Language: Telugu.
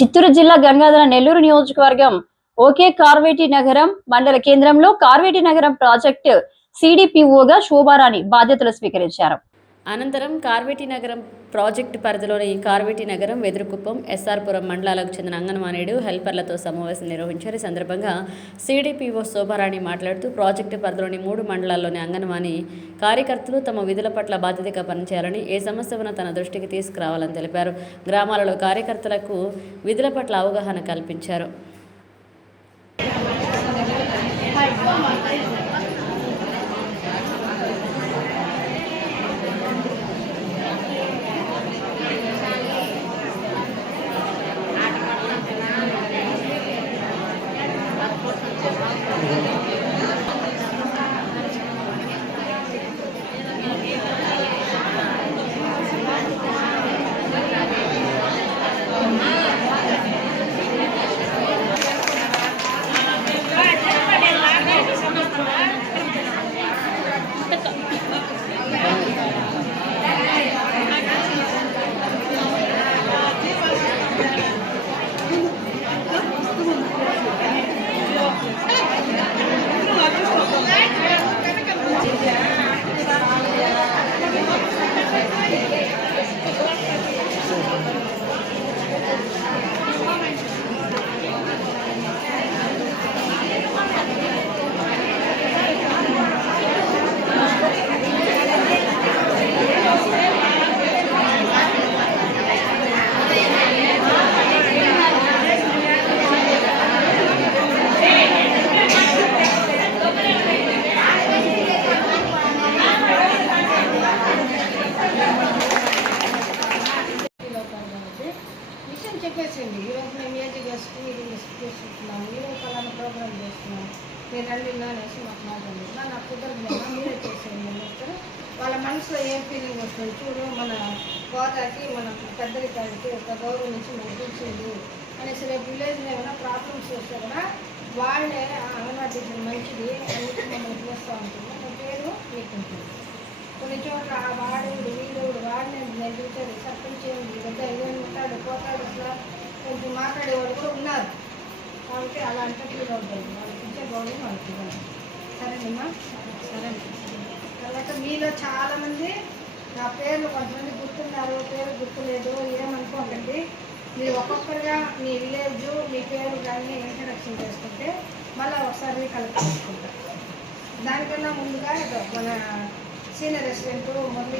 చిత్తూరు జిల్లా గంగాధర నెల్లూరు నియోజకవర్గం ఓకే కార్వేటి నగరం మండల కేంద్రంలో కార్వేటి నగరం ప్రాజెక్టు సిడిపిఓగా శోభారాణి బాధ్యతలు స్వీకరించారు. అనంతరం కార్వేటి నగరం ప్రాజెక్టు పరిధిలోని కార్వేటి నగరం, వెదురుకుప్పం, ఎస్ఆర్పురం మండలాలకు చెందిన అంగన్వాడీలు, హెల్పర్లతో సమావేశం నిర్వహించారు. ఈ సందర్భంగా సిడిపిఓ శోభారాణి మాట్లాడుతూ ప్రాజెక్టు పరిధిలోని 3 మండలాల్లోని అంగన్వాడీ కార్యకర్తలు తమ విధుల పట్ల బాధ్యతగా పనిచేయాలని, ఏ సమస్య ఉన్నా తన దృష్టికి తీసుకురావాలని తెలిపారు. గ్రామాలలో కార్యకర్తలకు విధుల పట్ల అవగాహన కల్పించారు. చెప్పేసింది. ఈరోజు మేము ఏజీ గెస్ట్ మీటింగ్ చేసుకుంటున్నాము, ఈరోజు పలానా ప్రోగ్రామ్ చేస్తున్నాం, మీరు రండి అనేసి మాకు మాట్లాడి నాకు కుదరదు, మీరే చేసేయండి చెప్తారు. వాళ్ళ మనసులో ఏం ఫీలింగ్ వస్తుంది చూడు, మన కోటాకి మన పెద్దరికానికి ఒక గౌరవం నుంచి మనకు పిలిచింది అనేసి రేపు విలేజ్లో ఏమైనా ప్రాబ్లమ్స్ వస్తే కూడా వాళ్ళే అంగన్వాడీ టీచర్ మంచిది అన్నిటి మమ్మల్ని చేస్తూ ఉంటుంది, ఒక పేరు మీకు ఉంటుంది. కొన్ని చోట్ల ఆ వాడేవుడు వీడేవుడు వాడిని నెగ్గుతాడు, సర్పంచ్ చేయండి పెద్ద ఇవన్నీ ఉంటాడు, పోతాడు, అట్లా కొంచెం మాట్లాడేవాళ్ళు కూడా ఉన్నారు. కాబట్టి అలా అంటే ఫీల్ అవుతుంది, వాళ్ళకి ఇచ్చే గౌరవం వాళ్ళకి ఇవ్వాలి. సరేనమ్మా, సరే. తర్వాత మీలో చాలామంది నా పేర్లు కొంతమంది గుర్తున్నారు, పేరు గుర్తులేదు, ఏమనుకోకండి. మీరు ఒక్కొక్కరుగా మీ విలేజ్ మీ పేరు కానీ ఇంట్రడక్షన్ చేసుకుంటే మళ్ళీ ఒకసారి కలెక్ట్ చేసుకుంటారు. దానికన్నా ముందుగా మన సీనియర్ రెసిడెంట్ మురళీ